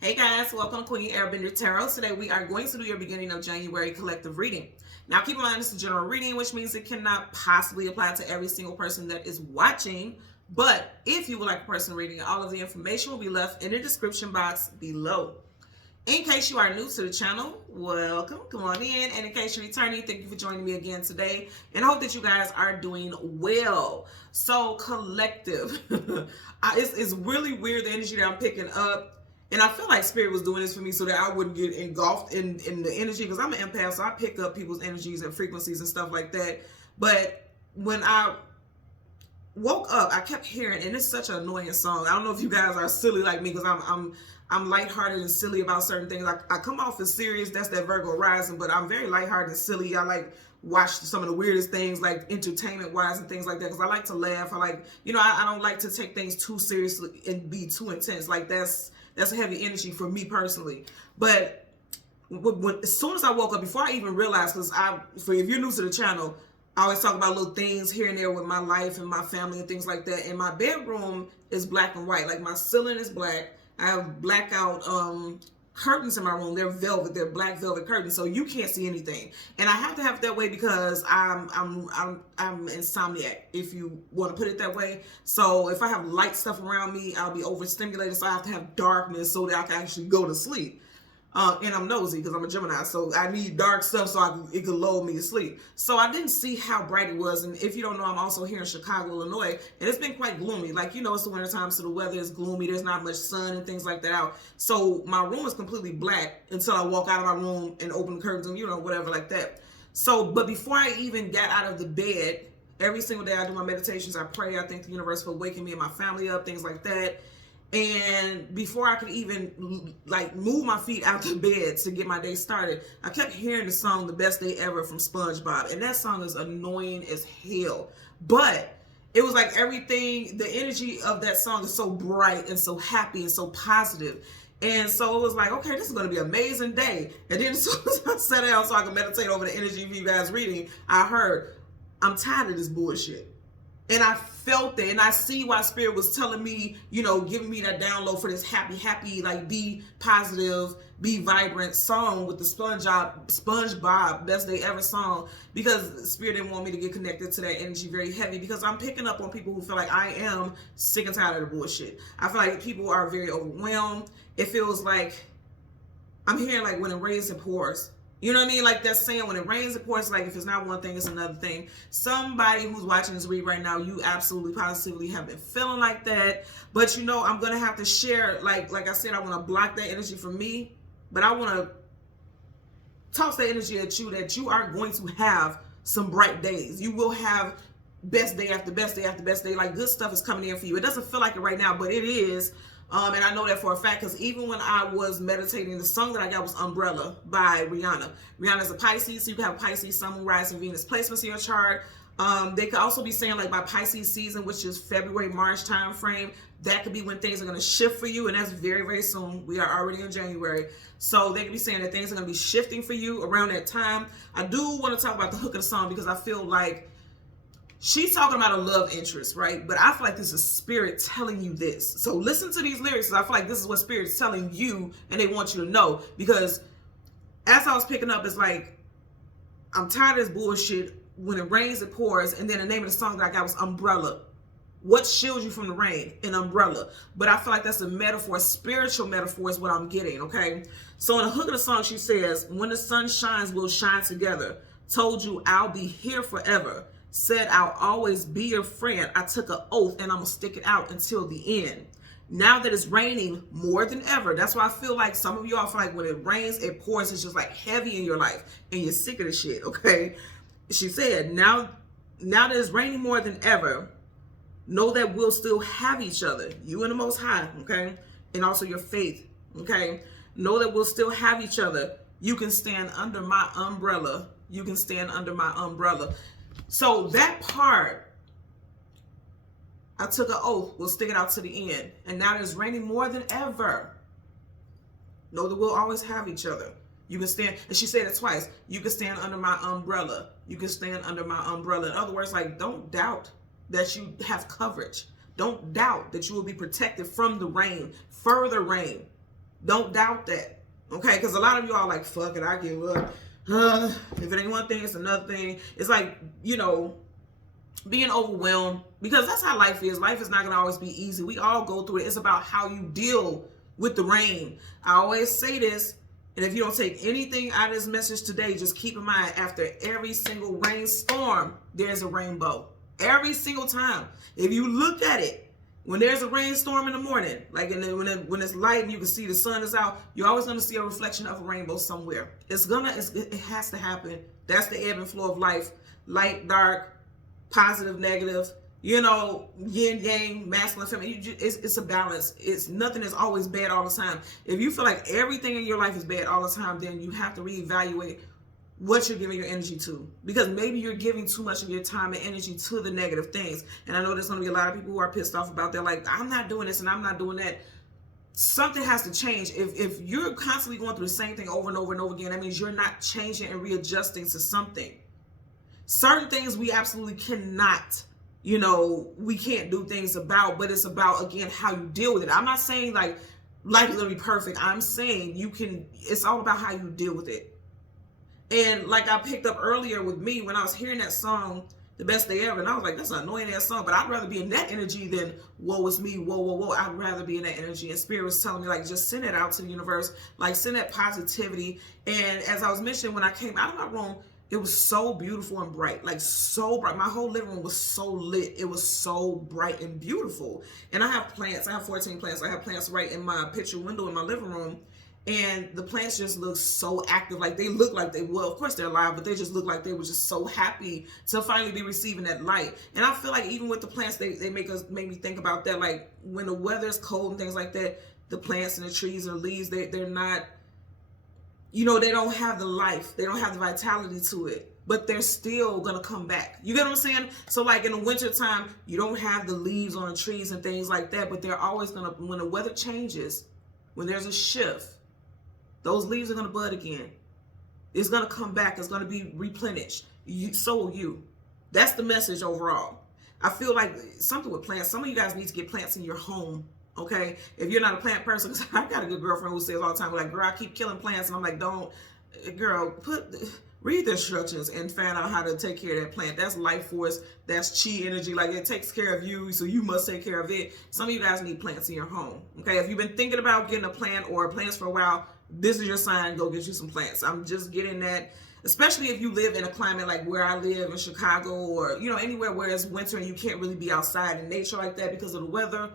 Hey guys, welcome to Queen Airbender Tarot. Today we are going to do your beginning of January collective reading. Now keep in mind this is a general reading, which means it cannot possibly apply to every single person that is watching. But if you would like a personal reading, all of the information will be left in the description box below. In case you are new to the channel, welcome, come on in. And in case you're returning, thank you for joining me again today. And I hope that you guys are doing well. So collective, it's really weird the energy that I'm picking up. And I feel like Spirit was doing this for me so that I wouldn't get engulfed in the energy, because I'm an empath, so I pick up people's energies and frequencies and stuff like that. But when I woke up, I kept hearing, and it's such an annoying song. I don't know if you guys are silly like me, because I'm lighthearted and silly about certain things. I come off as serious, that's that Virgo rising, but I'm very lighthearted and silly. I like watch some of the weirdest things, like entertainment wise and things like that, because I like to laugh. I like, I don't like to take things too seriously and be too intense. Like that's a heavy energy for me personally. But as soon as I woke up, before I even realized, because if you're new to the channel, I always talk about little things here and there with my life and my family and things like that. And my bedroom is black and white. Like my ceiling is black. I have blackout curtains in my room. They're velvet. They're black velvet curtains, so you can't see anything. And I have to have it that way because I'm insomniac, if you want to put it that way. So if I have light stuff around me, I'll be overstimulated. So I have to have darkness so that I can actually go to sleep. And I'm nosy because I'm a Gemini, so I need dark stuff so it could lull me to sleep. So I didn't see how bright it was. And if you don't know, I'm also here in Chicago, Illinois, and it's been quite gloomy. Like, it's the winter time, so the weather is gloomy. There's not much sun and things like that out. So my room is completely black until I walk out of my room and open the curtains and, whatever like that. So, but before I even got out of the bed, every single day I do my meditations, I pray, I thank the universe for waking me and my family up, things like that. And before I could even move my feet out the bed to get my day started, I kept hearing the song "The Best Day Ever" from SpongeBob, and that song is annoying as hell. But it was like everything, the energy of that song is so bright and so happy and so positive. And so it was like, okay, this is going to be an amazing day. And then as soon as I sat down so I could meditate over the energy of you guys reading, I heard, I'm tired of this bullshit. And I felt it, and I see why Spirit was telling me, giving me that download for this happy, like be positive, be vibrant song with the SpongeBob Best Day Ever song, because Spirit didn't want me to get connected to that energy very heavy, because I'm picking up on people who feel like I am sick and tired of the bullshit. I feel like people are very overwhelmed. It feels like I'm hearing like when it rains it pours. You know what I mean? Like that saying, when it rains, it pours. Like if it's not one thing, it's another thing. Somebody who's watching this read right now, you absolutely positively have been feeling like that. But I'm going to have to share, like I said, I want to block that energy from me. But I want to toss that energy at you, that you are going to have some bright days. You will have best day after best day after best day. Like good stuff is coming in for you. It doesn't feel like it right now, but it is. And I know that for a fact, because even when I was meditating, the song that I got was Umbrella by Rihanna. Rihanna's a Pisces, so you can have Pisces, Sun, Moon, Rising, Venus placements in your chart. They could also be saying like by Pisces season, which is February, March time frame. That could be when things are going to shift for you, and that's very, very soon. We are already in January. So they could be saying that things are going to be shifting for you around that time. I do want to talk about the hook of the song, because I feel like she's talking about a love interest, right? But I feel like this is Spirit telling you this. So listen to these lyrics, because I feel like this is what Spirit's telling you, and they want you to know. Because as I was picking up, it's like, I'm tired of this bullshit. When it rains, it pours. And then the name of the song that I got was Umbrella. What shields you from the rain? An umbrella. But I feel like that's a metaphor, a spiritual metaphor is what I'm getting, okay? So in the hook of the song, she says, when the sun shines, we'll shine together. Told you I'll be here forever. Said I'll always be your friend. I took an oath, and I'm going to stick it out until the end. Now that it's raining more than ever, that's why I feel like some of y'all feel like when it rains, it pours. It's just like heavy in your life, and you're sick of the shit, okay? She said, now that it's raining more than ever, know that we'll still have each other. You and the Most High, okay? And also your faith, okay? Know that we'll still have each other. You can stand under my umbrella. You can stand under my umbrella. So that part, I took an oath, we'll stick it out to the end. And now it's raining more than ever. Know that we'll always have each other. You can stand, and she said it twice, you can stand under my umbrella. You can stand under my umbrella. In other words, like, don't doubt that you have coverage. Don't doubt that you will be protected from the rain, further rain. Don't doubt that. Okay, because a lot of you are like, fuck it, I give up. If it ain't one thing, it's another thing. It's like, being overwhelmed, because that's how life is. Life is not going to always be easy. We all go through it. It's about how you deal with the rain. I always say this, and if you don't take anything out of this message today, just keep in mind, after every single rainstorm, there's a rainbow. Every single time. If you look at it, when there's a rainstorm in the morning, like when it's light and you can see the sun is out, you're always going to see a reflection of a rainbow somewhere. It has to happen. That's the ebb and flow of life. Light, dark, positive, negative, yin, yang, masculine, feminine. It's a balance. Nothing is always bad all the time. If you feel like everything in your life is bad all the time, then you have to reevaluate what you're giving your energy to, because maybe you're giving too much of your time and energy to the negative things. And I know there's going to be a lot of people who are pissed off about that, like, I'm not doing this and I'm not doing that. Something has to change. If you're constantly going through the same thing over and over and over again, that means you're not changing and readjusting to something. Certain things we absolutely cannot, we can't do things about, but it's about, again, how you deal with it. I'm not saying like life is going to be perfect. I'm saying it's all about how you deal with it. And like I picked up earlier with me, when I was hearing that song, The Best Day Ever, and I was like, that's an annoying ass song, but I'd rather be in that energy than woe is me, whoa, whoa, whoa. I'd rather be in that energy. And Spirit was telling me, like, just send it out to the universe, like send that positivity. And as I was mentioning, when I came out of my room, it was so beautiful and bright, like so bright. My whole living room was so lit. It was so bright and beautiful. And I have plants. I have 14 plants. I have plants right in my picture window in my living room. And the plants just look so active. Like they look like of course they're alive, but they just look like they were just so happy to finally be receiving that light. And I feel like even with the plants, they make me think about that. Like when the weather's cold and things like that, the plants and the trees and the leaves, they're not, they don't have the life. They don't have the vitality to it, but they're still going to come back. You get what I'm saying? So like in the winter time, you don't have the leaves on the trees and things like that, but they're always going to, when the weather changes, when there's a shift, those leaves are going to bud again. It's going to come back. It's going to be replenished. So will you. That's the message overall. I feel like something with plants. Some of you guys need to get plants in your home. Okay, if you're not a plant person, because I got a good girlfriend who says all the time, like, girl, I keep killing plants, and I'm like, read the instructions and find out how to take care of that plant. That's life force, that's chi energy, like it takes care of you, so you must take care of it. Some of you guys need plants in your home. Okay, if you've been thinking about getting a plant or plants for a while, this is your sign. Go get you some plants. I'm just getting that. Especially if you live in a climate like where I live in Chicago, or anywhere where it's winter and you can't really be outside in nature like that because of the weather.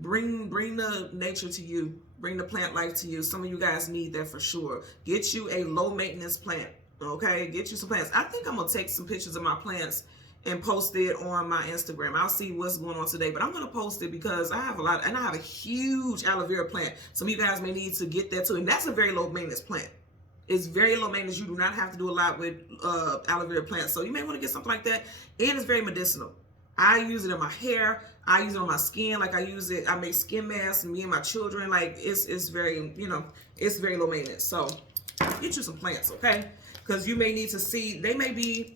Bring the nature to you. Bring the plant life to you. Some of you guys need that for sure. Get you a low maintenance plant. Okay, get you some plants. I think I'm gonna take some pictures of my plants and post it on my Instagram. I'll see what's going on today, but I'm gonna post it because I have a lot, and I have a huge aloe vera plant. Some of you guys may need to get that too, and that's a very low maintenance plant. It's very low maintenance. You do not have to do a lot with aloe vera plants, so you may want to get something like that. And it's very medicinal. I use it in my hair. I use it on my skin. Like I make skin masks, and me and my children. Like it's very, it's very low maintenance. So get you some plants, okay? Because you may need to see, they may be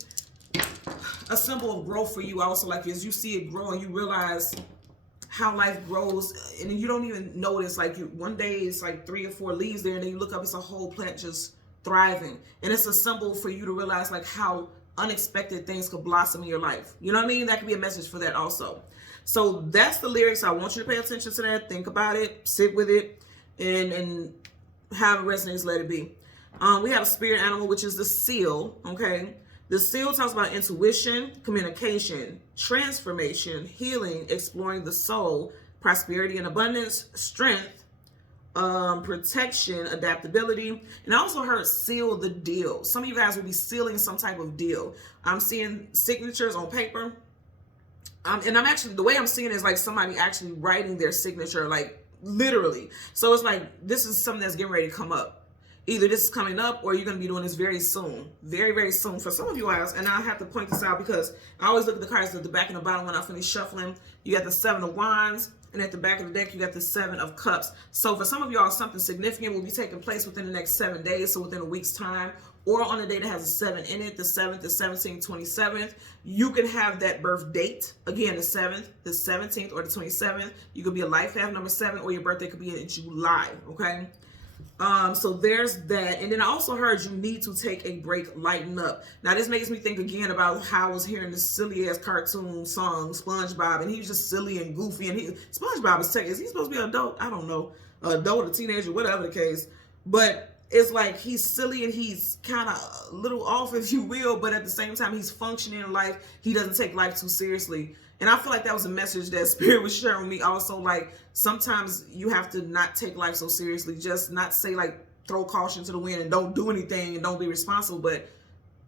a symbol of growth for you also. Like as you see it grow and you realize how life grows, and you don't even notice, like one day it's like 3 or 4 leaves there, and then you look up, it's a whole plant just thriving. And it's a symbol for you to realize like how unexpected things could blossom in your life. You know what I mean? That could be a message for that also. So that's the lyrics. I want you to pay attention to that. Think about it, sit with it, and have it resonate, let it be. We have a spirit animal, which is the seal. Okay, the seal talks about intuition, communication, transformation, healing, exploring the soul, prosperity and abundance, strength, protection, adaptability. And I also heard seal the deal. Some of you guys will be sealing some type of deal. I'm seeing signatures on paper. And I'm actually, the way I'm seeing it is like somebody actually writing their signature, like literally. So it's like, this is something that's getting ready to come up. Either this is coming up or you're going to be doing this very soon. Very, very soon for some of you guys. And I have to point this out because I always look at the cards at the back and the bottom when I finish shuffling. You got the 7 of Wands, and at the back of the deck, you got the 7 of Cups. So for some of y'all, something significant will be taking place within the next 7 days, so within a week's time, or on a day that has a 7 in it, the 7th, the 17th, 27th. You can have that birth date, again, the 7th, the 17th, or the 27th. You could be a life path number 7, or your birthday could be in July, okay? So there's that. And then I also heard you need to take a break, lighten up. Now this makes me think again about how I was hearing this silly ass cartoon song, SpongeBob, and he was just silly and goofy. And SpongeBob is he supposed to be an adult? I don't know, adult, a teenager, whatever the case. But it's like he's silly and he's kind of a little off, if you will, but at the same time he's functioning in life. He doesn't take life too seriously. And I feel like that was a message that Spirit was sharing with me also. Like, sometimes you have to not take life so seriously. Just not say, like, throw caution to the wind and don't do anything and don't be responsible. But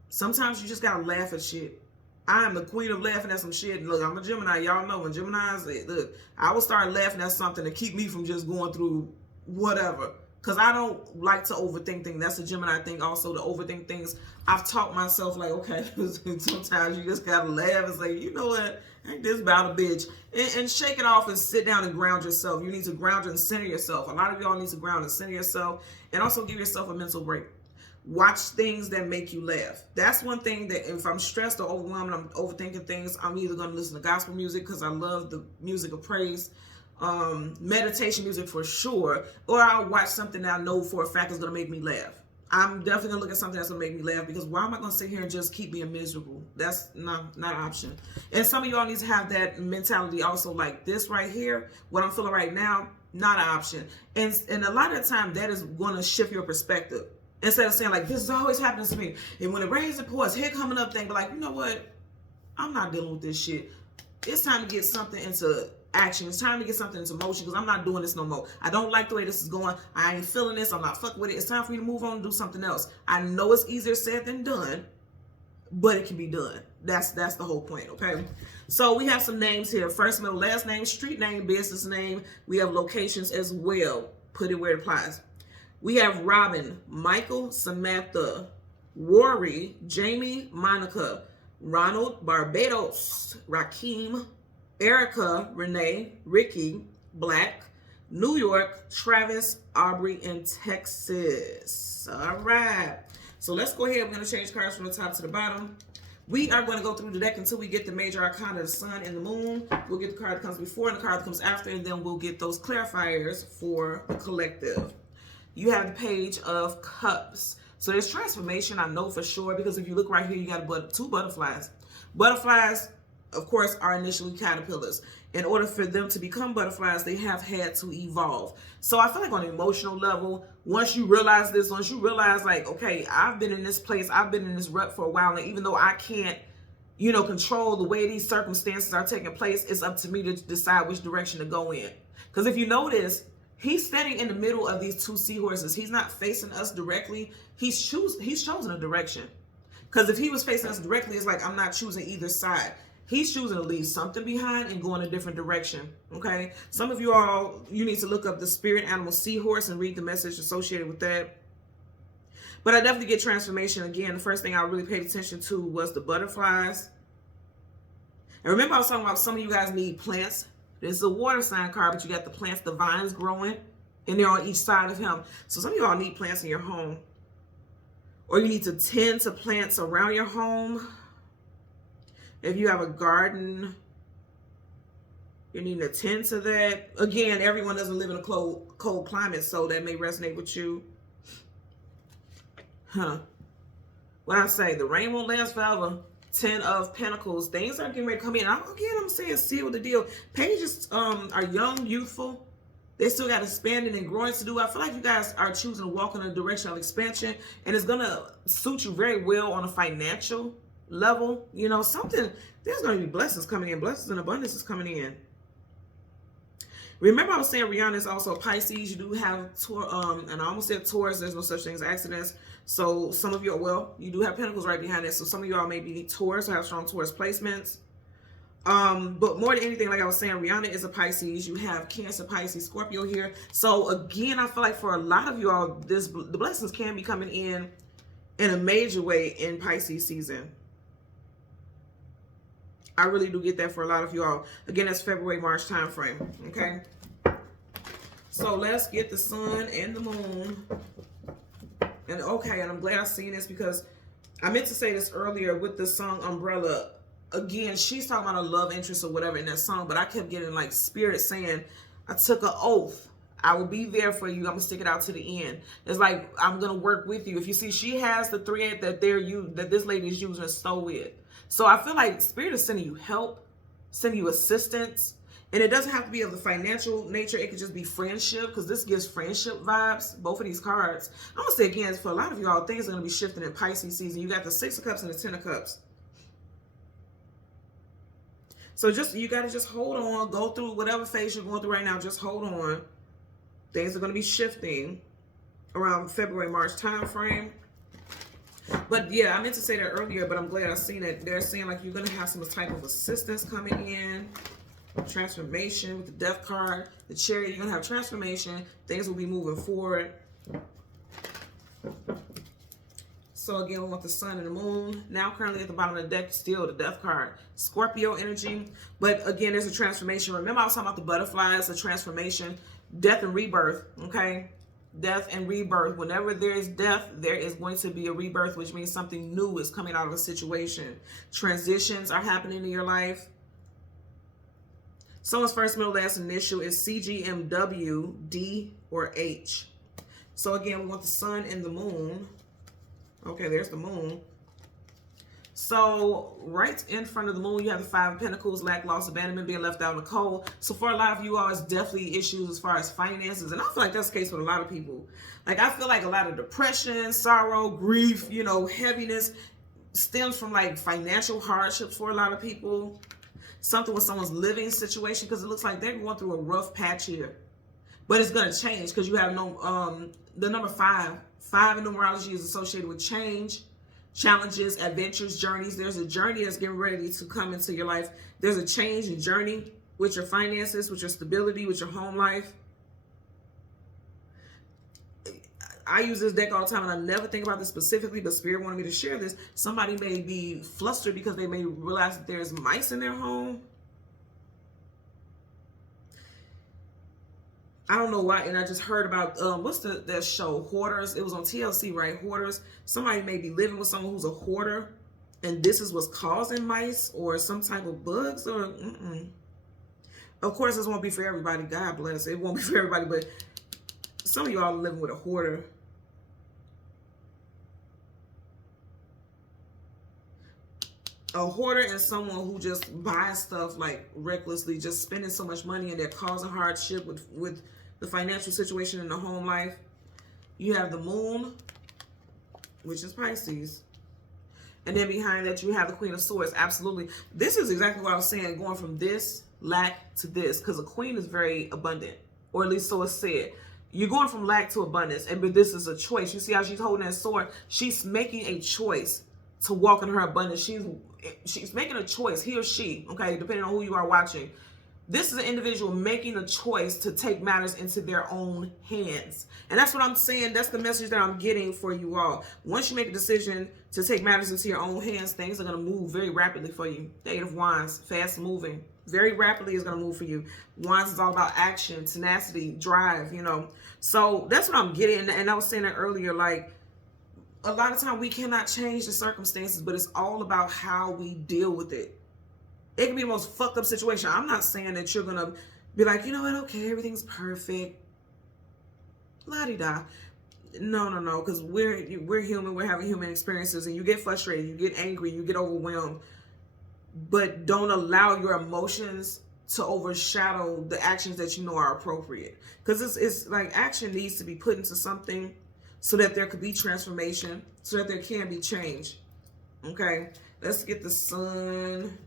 sometimes you just got to laugh at shit. I am the queen of laughing at some shit. And look, I'm a Gemini. Y'all know when Geminis, look, I will start laughing at something to keep me from just going through whatever. Because I don't like to overthink things. That's a Gemini thing also, to overthink things. I've taught myself, like, okay, sometimes you just got to laugh and say, you know what? Ain't this about a bitch? And shake it off and sit down and ground yourself. You need to ground and center yourself. A lot of y'all need to ground and center yourself. And also give yourself a mental break. Watch things that make you laugh. That's one thing that if I'm stressed or overwhelmed and I'm overthinking things, I'm either going to listen to gospel music because I love the music of praise, meditation music for sure, or I'll watch something that I know for a fact is going to make me laugh. I'm definitely going to look at something that's going to make me laugh, because why am I going to sit here and just keep being miserable? That's not an option. And some of y'all need to have that mentality also, like this right here, what I'm feeling right now, not an option. And a lot of the time that is going to shift your perspective. Instead of saying like, this is always happening to me, and when it rains it pours, here coming up thing, but like, you know what? I'm not dealing with this shit. It's time to get something into action. It's time to get something into motion, because I'm not doing this no more. I don't like the way this is going. I ain't feeling this. I'm not fucking with it. It's time for me to move on and do something else. I know it's easier said than done, but it can be done. That's the whole point, okay? So we have some names here. First, middle, last name, street name, business name. We have locations as well. Put it where it applies. We have Robin, Michael, Samantha, Rory, Jamie, Monica, Ronald, Barbados, Rakeem, Erica, Renee, Ricky, Black, New York, Travis, Aubrey, and Texas. All right. So let's go ahead. We're going to change cards from the top to the bottom. We are going to go through the deck until we get the major arcana, the sun and the moon. We'll get the card that comes before and the card that comes after, and then we'll get those clarifiers for the collective. You have the Page of Cups. So there's transformation, I know for sure, because if you look right here, you got two butterflies. Butterflies, of course, are initially caterpillars. In order for them to become butterflies, they have had to evolve. So I feel like on an emotional level, once you realize this, once you realize like, okay, I've been in this place, I've been in this rut for a while, and even though I can't, control the way these circumstances are taking place, it's up to me to decide which direction to go in. Because if you notice, he's standing in the middle of these two seahorses. He's not facing us directly. He's chosen a direction. Because if he was facing us directly, it's like I'm not choosing either side. He's choosing to leave something behind and go in a different direction, okay? Some of you all, you need to look up the spirit animal seahorse and read the message associated with that. But I definitely get transformation. Again, the first thing I really paid attention to was the butterflies. And remember I was talking about some of you guys need plants. This is a water sign card, but you got the plants, the vines growing, and they're on each side of him. So some of you all need plants in your home. Or you need to tend to plants around your home. If you have a garden, you need to tend to that. Again, everyone doesn't live in a cold climate, so that may resonate with you. What I say, the rain won't last forever. 10 of Pentacles. Things are getting ready to come in. I'm saying seal the deal. Pages are young, youthful. They still got expanding and growing to do. I feel like you guys are choosing to walk in a direction of expansion, and it's going to suit you very well on a financial level. There's going to be blessings coming in. Blessings and abundance is coming in. Remember I was saying Rihanna is also a Pisces. You do have, and I almost said Taurus. There's no such thing as accidents. So some of you, you do have Pentacles right behind it. So some of you all may be Taurus or have strong Taurus placements. But more than anything, like I was saying, Rihanna is a Pisces. You have Cancer, Pisces, Scorpio here. So again, I feel like for a lot of you all, the blessings can be coming in a major way in Pisces season. I really do get that for a lot of you all. Again, that's February, March time frame. Okay. So let's get the sun and the moon And okay, and I'm glad I seen this because I meant to say this earlier with the song Umbrella. Again, she's talking about a love interest or whatever in that song, but I kept getting like spirit saying, I took an oath. I will be there for you. I'm gonna stick it out to the end. It's like I'm gonna work with you. If you see, she has the thread that that this lady is using to sew with. So I feel like spirit is sending you help, sending you assistance. And it doesn't have to be of the financial nature. It could just be friendship, because this gives friendship vibes, both of these cards. I'm going to say again, for a lot of y'all, things are going to be shifting in Pisces season. You got the Six of Cups and the Ten of Cups. So you got to just hold on. Go through whatever phase you're going through right now. Just hold on. Things are going to be shifting around February, March time frame. But yeah, I meant to say that earlier, but I'm glad I seen it. They're saying like you're going to have some type of assistance coming in. Transformation with the Death card, the Chariot. You're gonna have transformation. Things will be moving forward. So again, we want the Sun and the Moon. Now currently at the bottom of the deck, still the Death card. Scorpio energy. But again, there's a transformation. Remember I was talking about the butterflies, the transformation, death and rebirth, okay? Death and rebirth. Whenever there is death, there is going to be a rebirth, which means something new is coming out of a situation. Transitions are happening in your life. Someone's first, middle, last initial is CGMW, D, or H. So again, we want the Sun and the Moon. Okay, there's the Moon. So right in front of the Moon, you have the Five of Pentacles, lack, loss, abandonment, being left out in the cold. So for a lot of you all, it's definitely issues as far as finances. And I feel like that's the case with a lot of people. Like I feel like a lot of depression, sorrow, grief, you know, heaviness stems from like financial hardships for a lot of people. Something with someone's living situation, because it looks like they're going through a rough patch here. But it's going to change because you have no the number 5. 5 in numerology is associated with change, challenges, adventures, journeys. There's a journey that's getting ready to come into your life. There's a change and journey with your finances, with your stability, with your home life. I use this deck all the time, and I never think about this specifically, but Spirit wanted me to share this. Somebody may be flustered because they may realize that there's mice in their home. I don't know why, and I just heard about, what's that show, Hoarders? It was on TLC, right? Hoarders. Somebody may be living with someone who's a hoarder, and this is what's causing mice or some type of bugs. Or Of course, this won't be for everybody. God bless. It won't be for everybody, but some of y'all are living with a hoarder. A hoarder and someone who just buys stuff like recklessly, just spending so much money, and they're causing hardship with the financial situation in the home life. You have the Moon, which is Pisces. And then behind that, you have the Queen of Swords. Absolutely. This is exactly what I was saying, going from this lack to this, because a queen is very abundant, or at least so it's said. You're going from lack to abundance, but this is a choice. You see how she's holding that sword? She's making a choice to walk in her abundance. She's making a choice, he or she, okay, depending on who you are watching. This is an individual making a choice to take matters into their own hands. And that's what I'm saying. That's the message that I'm getting for you all. Once you make a decision to take matters into your own hands, things are going to move very rapidly for you. The Eight of Wands, fast moving. Very rapidly is going to move for you. Wands is all about action, tenacity, drive, you know. So that's what I'm getting. And I was saying that earlier, like, a lot of time we cannot change the circumstances, but it's all about how we deal with it. It can be the most fucked up situation. I'm not saying that you're going to be like, you know what, okay, everything's perfect. La-di-da. No, because we're human. We're having human experiences, and you get frustrated, you get angry, you get overwhelmed. But don't allow your emotions to overshadow the actions that you know are appropriate. Because it's like action needs to be put into something so that there could be transformation, so that there can be change. Okay, let's get the Sun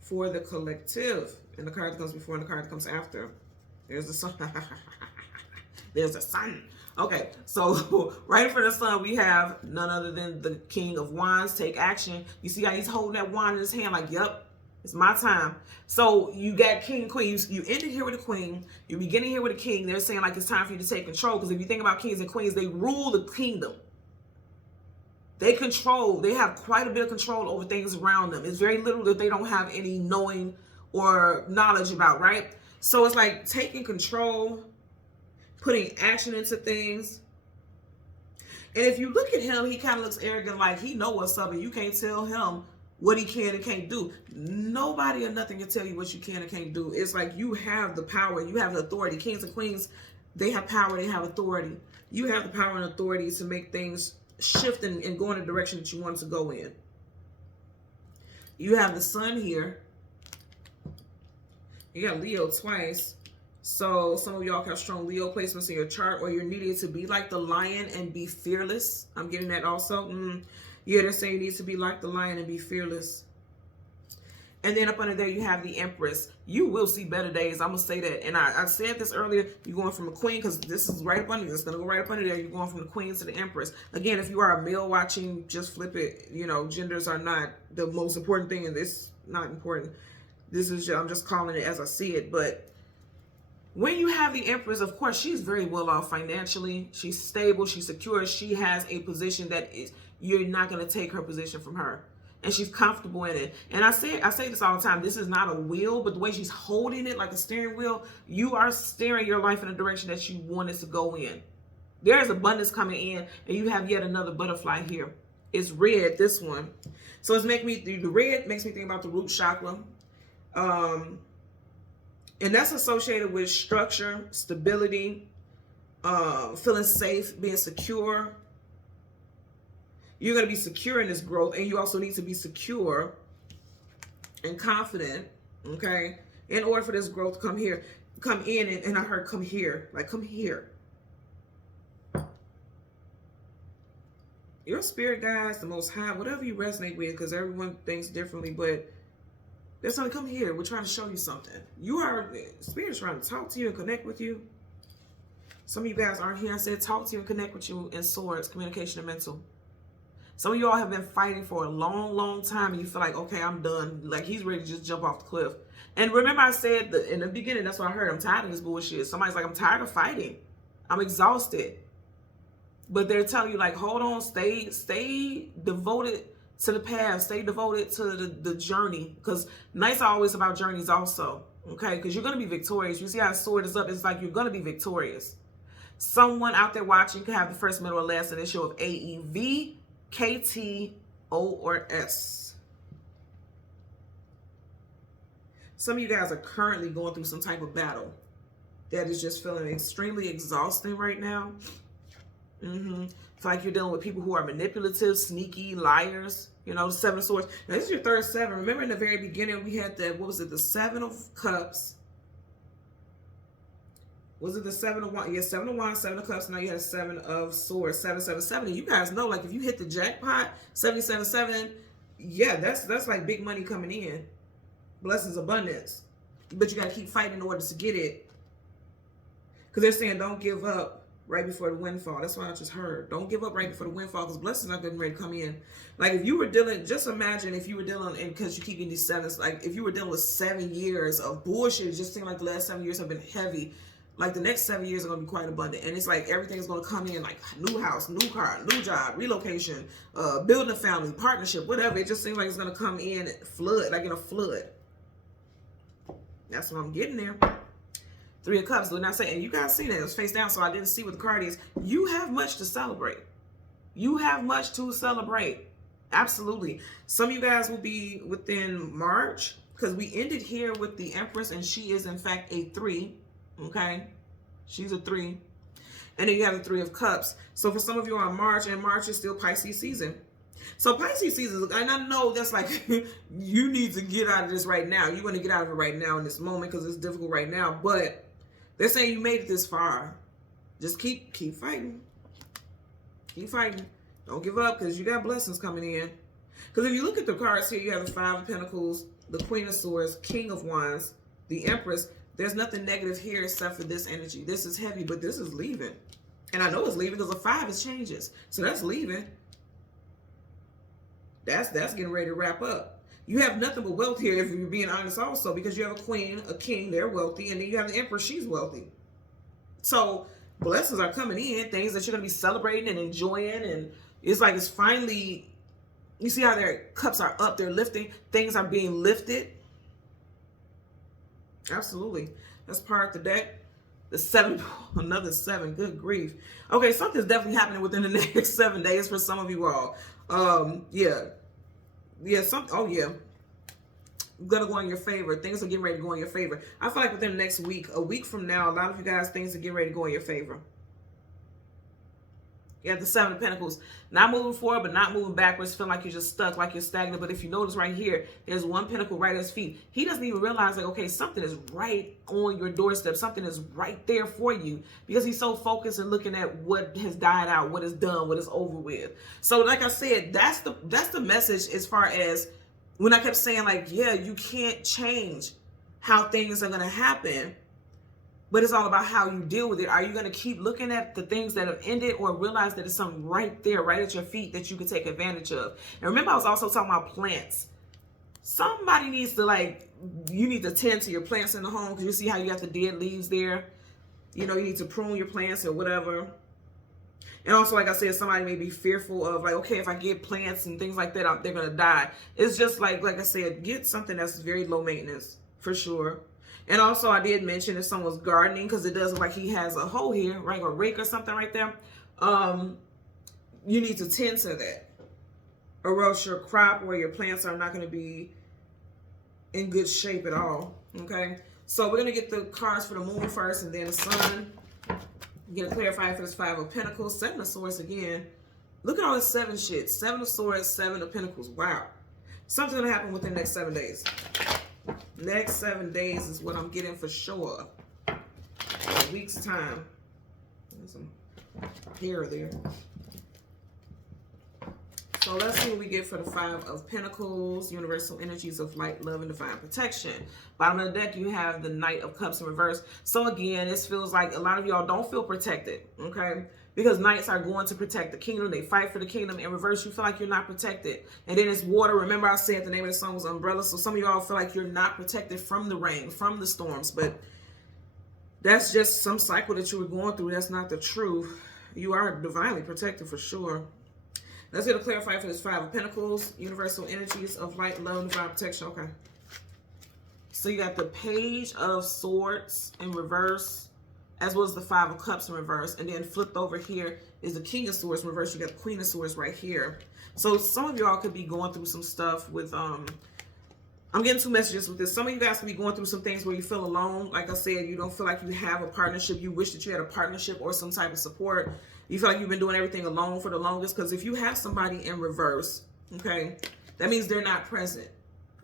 for the collective. And the card that comes before and the card that comes after. There's the Sun. There's the Sun. Okay, so right in front of the Sun, we have none other than the King of Wands. Take action. You see how he's holding that wand in his hand like, yep, it's my time. So you got King and Queen. You ended here with a Queen. You're beginning here with a King. They're saying like it's time for you to take control. Because if you think about kings and queens, they rule the kingdom. They control. They have quite a bit of control over things around them. It's very little that they don't have any knowing or knowledge about, right? So it's like taking control, putting action into things. And if you look at him, he kind of looks arrogant, like he know what's up, and you can't tell him what he can and can't do. Nobody or nothing can tell you what you can and can't do. It's like you have the power, you have the authority. Kings and queens, they have power, they have authority. You have the power and authority to make things shift and go in the direction that you want to go in. You have the sun here. You got Leo twice. So some of y'all have strong Leo placements in your chart, or you're needing to be like the lion and be fearless. I'm getting that also. Yeah, they're saying you need to be like the lion and be fearless. And then up under there, you have the Empress. You will see better days. I'm going to say that. And I said this earlier. You're going from a queen, because this is right up under there. It's going to go right up under there. You're going from the queen to the Empress. Again, if you are a male watching, just flip it. You know, genders are not the most important thing, and this not important. This is, I'm just calling it as I see it. But when you have the Empress, of course, she's very well off financially. She's stable. She's secure. She has a position that is, you're not going to take her position from her. And she's comfortable in it. And I say this all the time. This is not a wheel, but the way she's holding it like a steering wheel, you are steering your life in a direction that you want it to go in. There is abundance coming in, and you have yet another butterfly here. It's red, this one. So it's making me, the red makes me think about the root chakra. And that's associated with structure, stability, feeling safe, being secure. You're going to be secure in this growth, and you also need to be secure and confident, okay, in order for this growth to come here, come in, and I heard come here, like come here. Your spirit guides, the Most High, whatever you resonate with, because everyone thinks differently, but there's something, come here. We're trying to show you something. Spirit's trying to talk to you and connect with you. Some of you guys aren't here. I said talk to you and connect with you in swords, communication and mental. Some of y'all have been fighting for a long, long time, and you feel like, okay, I'm done. Like he's ready to just jump off the cliff. And remember I said that in the beginning, that's what I heard. I'm tired of this bullshit. Somebody's like, I'm tired of fighting. I'm exhausted. But they're telling you like, hold on, stay devoted to the path. Stay devoted to the journey. Because nights are always about journeys also. Okay? Because you're going to be victorious. You see how the sword is up? It's like you're going to be victorious. Someone out there watching could have the first, middle, or last initial of AEV, KT, O, or S. Some of you guys are currently going through some type of battle that is just feeling extremely exhausting right now. Feel like you're dealing with people who are manipulative, sneaky, liars. You know, the Seven of Swords. Now, this is your third seven. Remember in the very beginning, we had the, what was it, the Seven of Cups. Was it the Seven of Wands? Yeah, Seven of Wands, Seven of Cups. Now you had a Seven of Swords, 777. You guys know, like, if you hit the jackpot, 777, yeah, that's like big money coming in. Blessings, abundance. But you got to keep fighting in order to get it. Because they're saying don't give up right before the windfall. That's what I just heard. Don't give up right before the windfall, because blessings are getting ready to come in. Like if you were dealing, just imagine if you were dealing, and because you keep getting these sevens, like if you were dealing with 7 years of bullshit, it just seemed like the last 7 years have been heavy. Like the next 7 years are going to be quite abundant. And it's like everything is going to come in, like new house, new car, new job, relocation, building a family, partnership, whatever. It just seems like it's going to come in flood, like in a flood. That's what I'm getting there. Three of Cups. Did not say, and you guys see that it was face down, so I didn't see what the card is. You have much to celebrate. You have much to celebrate. Absolutely. Some of you guys will be within March, because we ended here with the Empress, and she is in fact a 3. Okay, she's a 3. And then you have the Three of Cups. So for some of you on March, and March is still Pisces season. So Pisces season, and I know that's like, you need to get out of this right now. You want to get out of it right now in this moment, because it's difficult right now. But they're saying you made it this far. Just keep fighting. Keep fighting. Don't give up, because you got blessings coming in. Because if you look at the cards here, you have the Five of Pentacles, the Queen of Swords, King of Wands, the Empress. There's nothing negative here except for this energy. This is heavy, but this is leaving. And I know it's leaving because the 5 is changes. So that's leaving. That's getting ready to wrap up. You have nothing but wealth here, if you're being honest also, because you have a queen, a king, they're wealthy, and then you have the Empress, she's wealthy. So blessings are coming in, things that you're going to be celebrating and enjoying, and it's like it's finally, you see how their cups are up, they're lifting, things are being lifted. Absolutely. That's part of the deck. The 7, another 7, good grief. Okay, something's definitely happening within the next 7 days for some of you all. Yeah. Yeah, oh yeah. Gonna go in your favor. Things are getting ready to go in your favor. I feel like within the next week, a week from now, a lot of you guys, things are getting ready to go in your favor. You have the 7 of Pentacles. Not moving forward, but not moving backwards. Feeling like you're just stuck, like you're stagnant. But if you notice right here, there's 1 pentacle right at his feet. He doesn't even realize, like, okay, something is right on your doorstep. Something is right there for you. Because he's so focused and looking at what has died out, what is done, what is over with. So, like I said, that's the message as far as when I kept saying, like, yeah, you can't change how things are going to happen. But it's all about how you deal with it. Are you going to keep looking at the things that have ended, or realize that it's something right there, right at your feet that you can take advantage of? And remember, I was also talking about plants. Somebody needs to, like, you need to tend to your plants in the home, because you see how you got the dead leaves there. You know, you need to prune your plants or whatever. And also, like I said, somebody may be fearful of, like, okay, if I get plants and things like that, they're going to die. It's just like I said, get something that's very low maintenance, for sure. And also, I did mention if someone's gardening, because it does look like he has a hoe here, right? A rake or something right there. You need to tend to that, or else your crop or your plants are not going to be in good shape at all. Okay? So we're going to get the cards for the moon first, and then the sun. Get a clarifier for this 5 of Pentacles. 7 of Swords again. Look at all this 7 shit. 7 of Swords, 7 of Pentacles. Wow. Something's going to happen within the next 7 days. Next 7 days is what I'm getting for sure. A week's time. There's some hair there. So let's see what we get for the 5 of Pentacles. Universal energies of light, love, and divine protection. Bottom of the deck, you have the Knight of Cups in reverse. So again, this feels like a lot of y'all don't feel protected, okay? Because knights are going to protect the kingdom. They fight for the kingdom. In reverse, you feel like you're not protected. And then it's water. Remember, I said the name of the song was Umbrella. So some of y'all feel like you're not protected from the rain, from the storms. But that's just some cycle that you were going through. That's not the truth. You are divinely protected for sure. Let's get a clarifier for this 5 of Pentacles. Universal energies of light, love, and divine protection. Okay. So you got the Page of Swords in reverse, as well as the 5 of Cups in reverse. And then flipped over here is the King of Swords in reverse. You got the Queen of Swords right here. So some of y'all could be going through some stuff with, I'm getting 2 messages with this. Some of you guys could be going through some things where you feel alone. Like I said, you don't feel like you have a partnership. You wish that you had a partnership or some type of support. You feel like you've been doing everything alone for the longest. Because if you have somebody in reverse, okay, that means they're not present.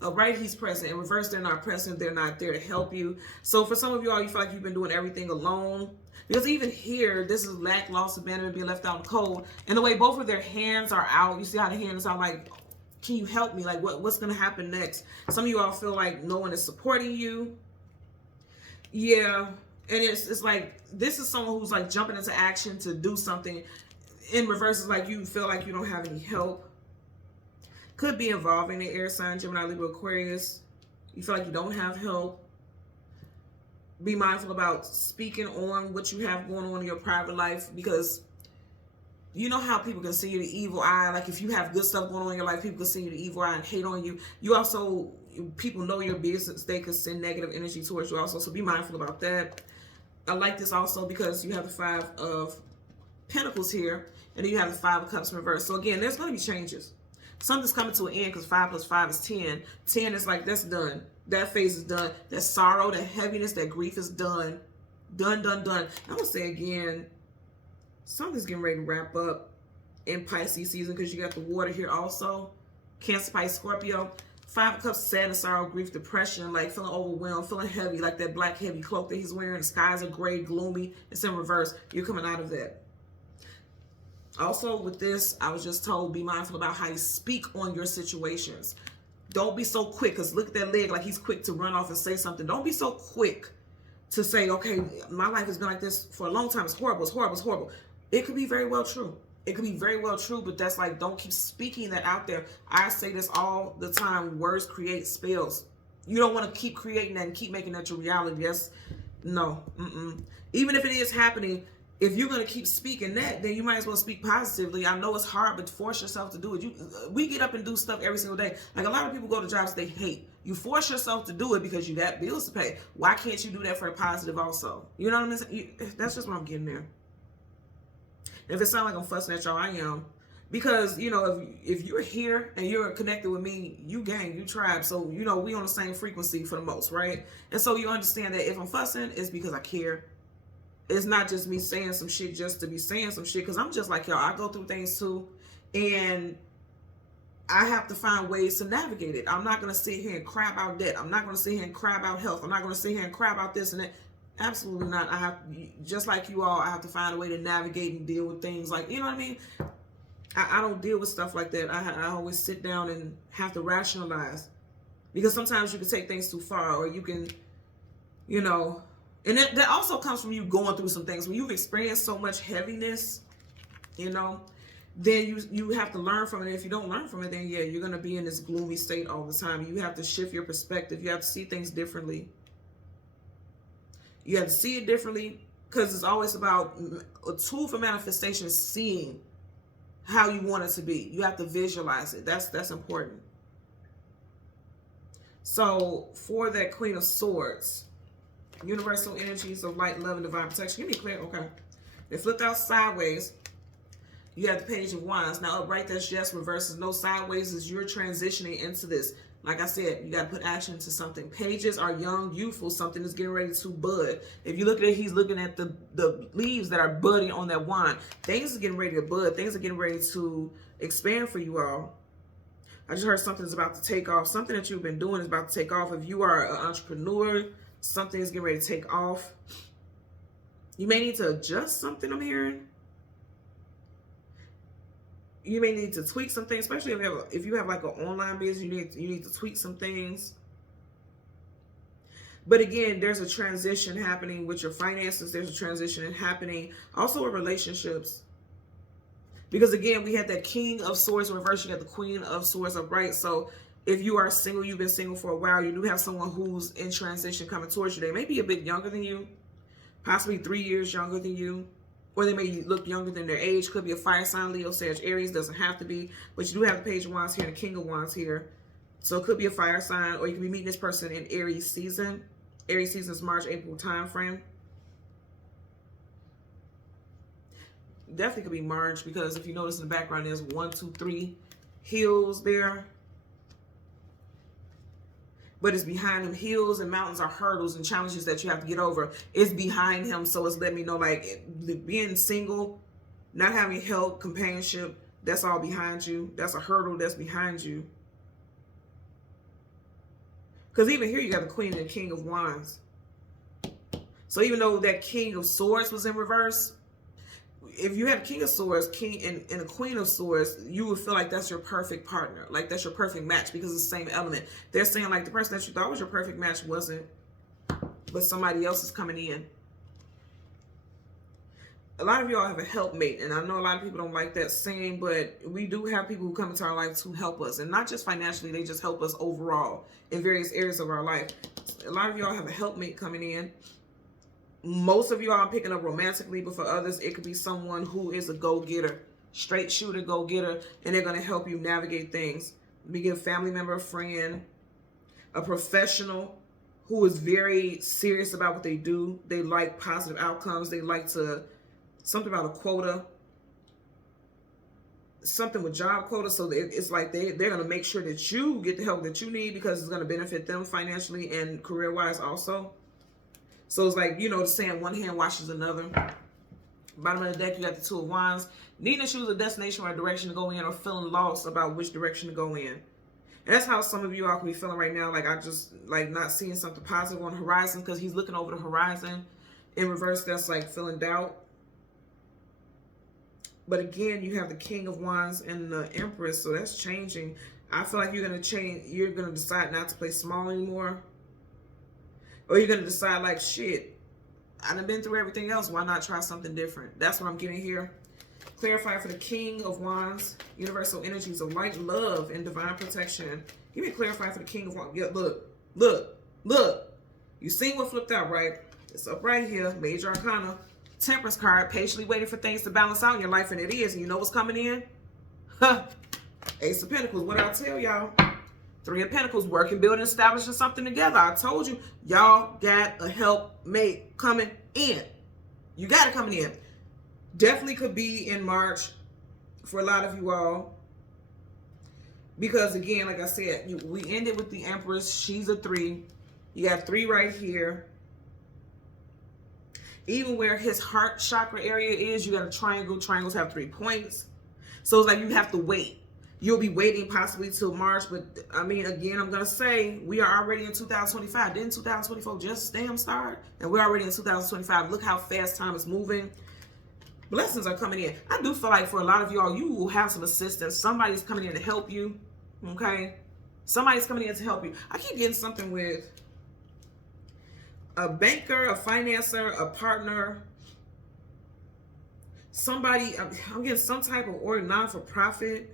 Right, he's present. In reverse, they're not present. They're not there to help you. So for some of you all, you feel like you've been doing everything alone. Because even here, this is lack, loss, abandonment, being left out in cold. And the way both of their hands are out, you see how the hands are like, can you help me? Like, what's going to happen next? Some of you all feel like no one is supporting you. Yeah. And it's like, this is someone who's like jumping into action to do something. In reverse, it's like you feel like you don't have any help. Could be involving the air sign, Gemini, Libra, Aquarius. You feel like you don't have help. Be mindful about speaking on what you have going on in your private life, because you know how people can see you the evil eye. Like if you have good stuff going on in your life, people can see you the evil eye and hate on you. You also, people know your business. They can send negative energy towards you also. So be mindful about that. I like this also because you have the 5 of Pentacles here, and then you have the 5 of Cups in reverse. So again, there's going to be changes. Something's coming to an end, because 5 plus 5 is 10. 10 is like, that's done. That phase is done. That sorrow, that heaviness, that grief is done. Done, done, done. I'm going to say again, something's getting ready to wrap up in Pisces season, because you got the water here also. Cancer, Pisces, Scorpio. 5 of Cups, sadness, sorrow, grief, depression, like feeling overwhelmed, feeling heavy, like that black heavy cloak that he's wearing. The skies are gray, gloomy. It's in reverse. You're coming out of that. Also, with this, I was just told, be mindful about how you speak on your situations. Don't be so quick, because look at that leg, like he's quick to run off and say something. Don't be so quick to say, okay, my life has been like this for a long time. It's horrible, it's horrible, it's horrible. It could be very well true. It could be very well true, but that's like, don't keep speaking that out there. I say this all the time. Words create spells. You don't want to keep creating that and keep making that your reality. That's, no. Even if it is happening, if you're going to keep speaking that, then you might as well speak positively. I know it's hard, but force yourself to do it. We get up and do stuff every single day. Like, a lot of people go to jobs they hate. You force yourself to do it because you got bills to pay. Why can't you do that for the positive also? You know what I mean? That's just what I'm getting there. If it sounds like I'm fussing at y'all, I am. Because, you know, if you're here and you're connected with me, you gang, you tribe. So, you know, we on the same frequency for the most, right? And so you understand that if I'm fussing, it's because I care. It's not just me saying some shit just to be saying some shit, because I'm just like y'all. I go through things too, and I have to find ways to navigate it. I'm not going to sit here and cry about debt. I'm not going to sit here and cry about health. I'm not going to sit here and cry about this and that. Absolutely not. I have, just like you all, I have to find a way to navigate and deal with things like, you know what I mean? I don't deal with stuff like that. I always sit down and have to rationalize, because sometimes you can take things too far, or you can, you know, and that also comes from you going through some things. When you've experienced so much heaviness, you know, then you have to learn from it. If you don't learn from it, then yeah, you're going to be in this gloomy state all the time. You have to shift your perspective. You have to see things differently. You have to see it differently, because it's always about a tool for manifestation is seeing how you want it to be. You have to visualize it. That's important. So for that Queen of Swords, universal energies of light, love, and divine protection. Give me clear. Okay. They flipped out sideways. You have the Page of Wands. Now upright, that's yes. Reverse is no. Sideways is you're transitioning into this. Like I said, you got to put action into something. Pages are young, youthful. Something is getting ready to bud. If you look at it, he's looking at the leaves that are budding on that wand. Things are getting ready to bud. Things are getting ready to expand for you all. I just heard something is about to take off. Something that you've been doing is about to take off. If you are an entrepreneur, something is getting ready to take off. You may need to adjust something, I'm hearing. You may need to tweak some things, especially if you have like an online business. You need to tweak some things. But again, there's a transition happening with your finances. There's a transition happening also with relationships. Because again, we had that King of Swords reverse. You got the Queen of Swords upright. So if you are single, you've been single for a while, you do have someone who's in transition coming towards you. They may be a bit younger than you, possibly 3 years younger than you. Or they may look younger than their age. Could be a fire sign, Leo, Sag, Aries. Doesn't have to be. But you do have the Page of Wands here and the King of Wands here. So it could be a fire sign, or you could be meeting this person in Aries season. Aries season is March, April time frame. Definitely could be March, because if you notice in the background, there's 1, 2, 3 hills there. But it's behind him. Hills and mountains are hurdles and challenges that you have to get over. It's behind him. So it's letting me know, like, being single, not having help, companionship, that's all behind you. That's a hurdle that's behind you. Because even here you got the Queen and the King of Wands. So even though that King of Swords was in reverse, if you have King of Swords, King and a Queen of Swords, you would feel like that's your perfect partner. Like that's your perfect match, because it's the same element. They're saying like the person that you thought was your perfect match wasn't, but somebody else is coming in. A lot of y'all have a helpmate, and I know a lot of people don't like that saying, but we do have people who come into our life to help us, and not just financially, they just help us overall in various areas of our life. A lot of y'all have a helpmate coming in. Most of you are picking up romantically, but for others, it could be someone who is a go-getter, straight shooter, go-getter, and they're going to help you navigate things. Be a family member, a friend, a professional who is very serious about what they do. They like positive outcomes. They like to, something about a quota, something with job quota. So it's like they're going to make sure that you get the help that you need, because it's going to benefit them financially and career-wise also. So it's like, you know, the saying, one hand washes another. Bottom of the deck, you got the Two of Wands. Needing to choose a destination or a direction to go in, or feeling lost about which direction to go in. And that's how some of you all can be feeling right now. Like, I just, like, not seeing something positive on the horizon, because he's looking over the horizon. In reverse, that's like feeling doubt. But again, you have the King of Wands and the Empress, so that's changing. I feel like you're going to change. You're going to decide not to play small anymore. Or you're going to decide like, shit, I done been through everything else. Why not try something different? That's what I'm getting here. Clarify for the King of Wands, universal energies of light, love, and divine protection. Give me a clarify for the King of Wands. Yeah, look. You seen what flipped out, right? It's up right here, Major Arcana. Temperance card, patiently waiting for things to balance out in your life, and it is. And you know what's coming in? Huh. Ace of Pentacles. What did I tell y'all? Three of Pentacles, working, building, establishing something together. I told you, y'all got a helpmate coming in. You got it coming in. Definitely could be in March for a lot of you all. Because again, like I said, we ended with the Empress. She's a 3. You got 3 right here. Even where his heart chakra area is, you got a triangle. Triangles have 3 points. So it's like you have to wait. You'll be waiting possibly till March. But I mean, again, I'm going to say we are already in 2025. Didn't 2024 just damn start? And we're already in 2025. Look how fast time is moving. Blessings are coming in. I do feel like for a lot of y'all, you will have some assistance. Somebody's coming in to help you. Okay? Somebody's coming in to help you. I keep getting something with a banker, a financer, a partner, somebody. I'm getting some type of non-for-profit.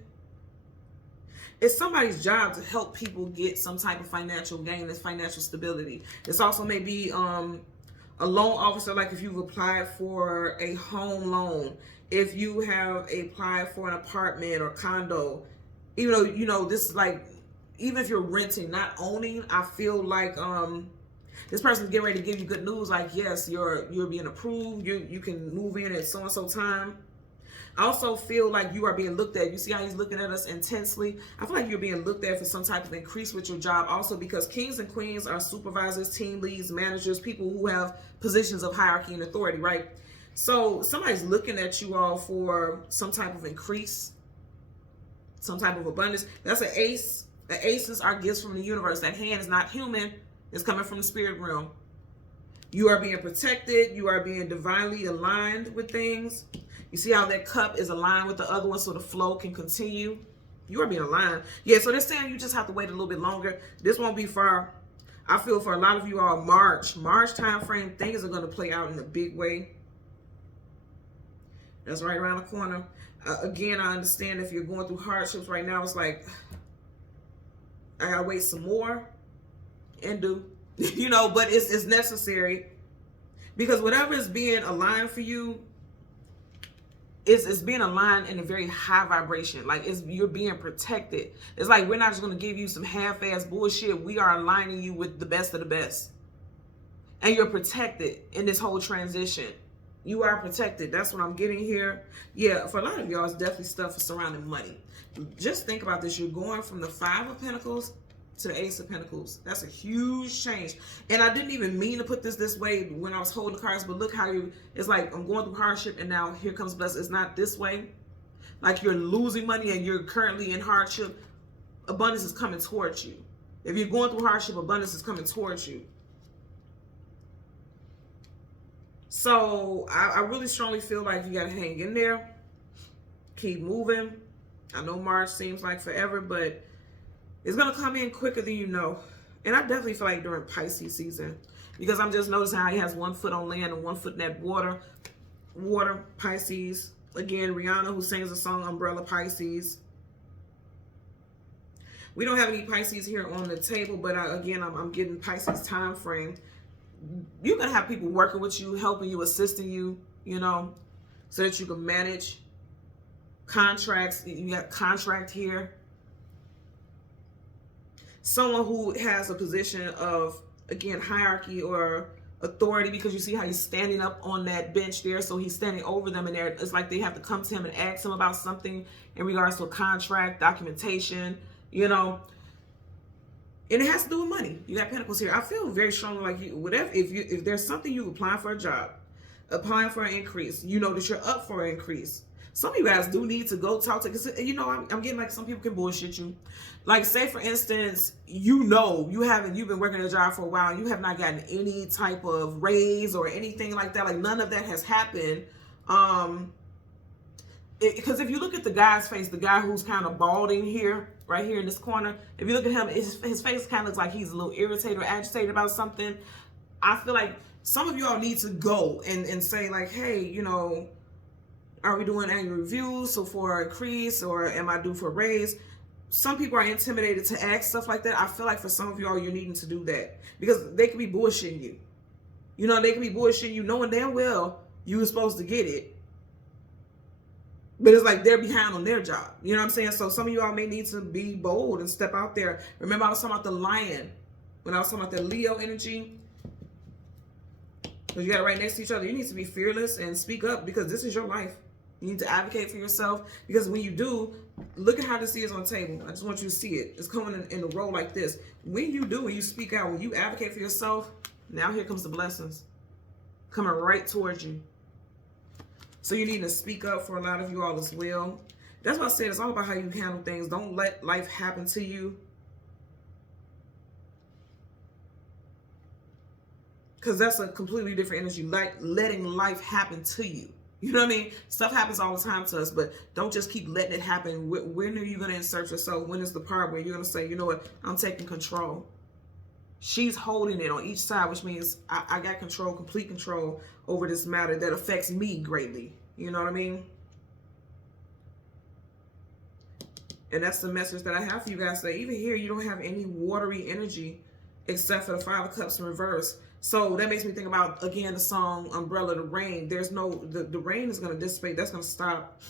It's somebody's job to help people get some type of financial gain, this financial stability. This also may be a loan officer, like if you've applied for a home loan, if you have applied for an apartment or condo, even though, you know, this is like, even if you're renting, not owning, I feel like this person's getting ready to give you good news, like, yes, you're being approved, you can move in at so-and-so time. I also feel like you are being looked at. You see how he's looking at us intensely? I feel like you're being looked at for some type of increase with your job. Also because kings and queens are supervisors, team leads, managers, people who have positions of hierarchy and authority, right? So somebody's looking at you all for some type of increase, some type of abundance. That's an ace. The aces are gifts from the universe. That hand is not human. It's coming from the spirit realm. You are being protected. You are being divinely aligned with things. You see how that cup is aligned with the other one so the flow can continue? You are being aligned. Yeah, so they're saying you just have to wait a little bit longer. This won't be far. I feel for a lot of you all, March time frame, things are going to play out in a big way. That's right around the corner. Again, I understand if you're going through hardships right now, it's like, I got to wait some more and do, you know, but it's necessary because whatever is being aligned for you, it's being aligned in a very high vibration. Like you're being protected. It's like we're not just going to give you some half-ass bullshit. We are aligning you with the best of the best. And you're protected in this whole transition. You are protected. That's what I'm getting here. Yeah, for a lot of y'all, it's definitely stuff surrounding money. Just think about this. You're going from the 5 of Pentacles to the Ace of Pentacles. That's a huge change. And I didn't even mean to put this way when I was holding the cards, but look how it's like I'm going through hardship and now here comes blessing. It's not this way. Like you're losing money and you're currently in hardship. Abundance is coming towards you. If you're going through hardship, abundance is coming towards you. So I really strongly feel like you got to hang in there. Keep moving. I know March seems like forever, but it's going to come in quicker than you know. And I definitely feel like during Pisces season, because I'm just noticing how he has 1 foot on land and 1 foot in that water, Pisces. Again, Rihanna, who sings the song Umbrella, Pisces. We don't have any Pisces here on the table, but again, I'm getting Pisces time frame. You're going to have people working with you, helping you, assisting you, you know, so that you can manage contracts. You got contract here. Someone who has a position of, again, hierarchy or authority, because you see how he's standing up on that bench there. So he's standing over them, and it's like they have to come to him and ask him about something in regards to a contract, documentation, you know. And it has to do with money. You got Pentacles here. I feel very strongly like if there's something you applying for a job, applying for an increase, you know that you're up for an increase. Some of you guys do need to go talk to, because, you know, I'm getting like some people can bullshit you. Like, say, for instance, you know, you've been working a job for a while and you have not gotten any type of raise or anything like that. Like, none of that has happened. Because if you look at the guy's face, the guy who's kind of balding here, right here in this corner, if you look at him, his face kind of looks like he's a little irritated or agitated about something. I feel like some of y'all need to go and say like, hey, you know, are we doing annual reviews so for an increase, or am I due for a raise? Some people are intimidated to ask stuff like that. I feel like for some of y'all, you're needing to do that because they could be bullshitting you. You know, they can be bullshitting you knowing damn well You were supposed to get it. But it's like they're behind on their job. You know what I'm saying? So some of you all may need to be bold and step out there. Remember, I was talking about the lion. When I was talking about the Leo energy. Because you got it right next to each other. You need to be fearless and speak up because this is your life. You need to advocate for yourself. Because when you do, look at how this is on the table. I just want you to see it. It's coming in a row like this. When you do, when you speak out, when you advocate for yourself, now here comes the blessings. Coming right towards you. So you need to speak up for a lot of you all as well. That's why I said it's all about how you handle things. Don't let life happen to you. Because that's a completely different energy. Like letting life happen to you. You know what I mean? Stuff happens all the time to us, but don't just keep letting it happen. When are you going to insert yourself? When is the part where you're going to say, you know what, I'm taking control? She's holding it on each side, which means I got control, complete control over this matter that affects me greatly. You know what I mean? And that's the message that I have for you guys today. Even here, you don't have any watery energy except for the Five of Cups in reverse. So that makes me think about, again, the song Umbrella, the rain. There's no, the rain is going to dissipate. That's going to stop.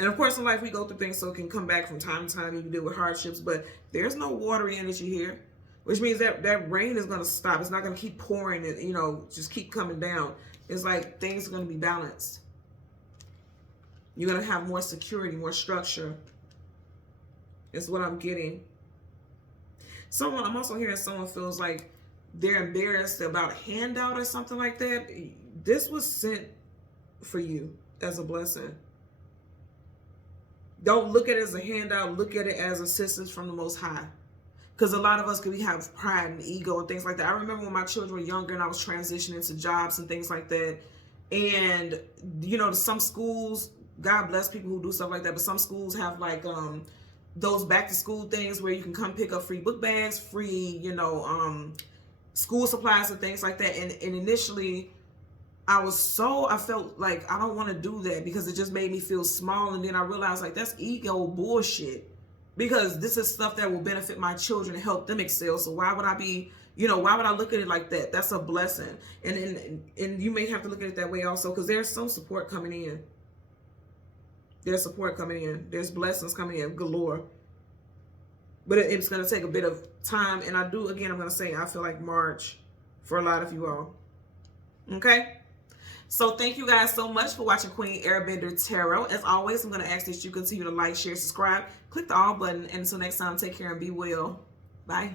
And of course, in life, we go through things so it can come back from time to time. You can deal with hardships, but there's no watery energy here. Which means that rain is going to stop. It's not going to keep pouring and, you know, just keep coming down. It's like things are going to be balanced. You're going to have more security, more structure. Is what I'm getting. I'm also hearing someone feels like they're embarrassed about a handout or something like that. This was sent for you as a blessing. Don't look at it as a handout. Look at it as assistance from the Most High. Because a lot of us we have pride and ego and things like that. I remember when my children were younger and I was transitioning to jobs and things like that. And, you know, some schools, God bless people who do stuff like that, but some schools have like those back to school things where you can come pick up free book bags, free, you know, school supplies and things like that. And initially I felt like I don't want to do that because it just made me feel small. And then I realized like that's ego bullshit. Because this is stuff that will benefit my children and help them excel. So why would I be, you know, why would I look at it like that? That's a blessing. And you may have to look at it that way also because there's some support coming in. There's support coming in. There's blessings coming in galore. But it's going to take a bit of time. And I'm going to say, I feel like March for a lot of you all. Okay? So thank you guys so much for watching Queen Airbender Tarot. As always, I'm going to ask that you continue to like, share, subscribe, click the all button. And until next time, take care and be well. Bye.